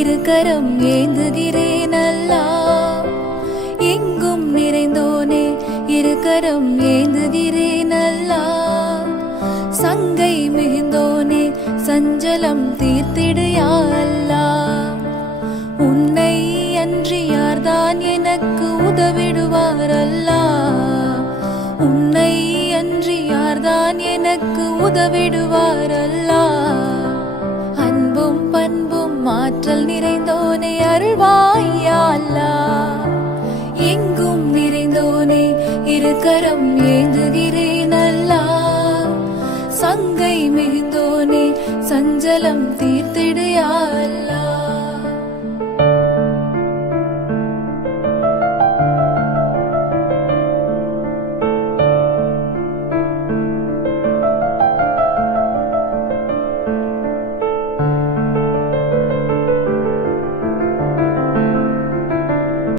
இருகரம் ஏந்துகிறேன் அல்லா. எங்கும் நிறைந்தோனே இருகரம் ஏந்துகிறேன் அல்லா. சங்கை மிகுந்தோனே சஞ்சலம் தீர்த்திடு யா அல்லாஹ். உன்னை அன்றி யார்தான் எனக்கு உதவிடுவார் அல்லாஹ். உன்னை அன்றி யார்தான் எனக்கு உதவிடுவார் அல்லாஹ். அன்பும் பண்பும் ஆற்றல் நிறைந்தோனே அருள்வாய் யா அல்லாஹ். எங்கும் நிறைந்தோனே இருகரம் ஏந்துகிறேன் அல்லாஹ். சங்கை மிகுந்தோனே சஞ்சலம் தீர்த்திடு யா அல்லாஹ்.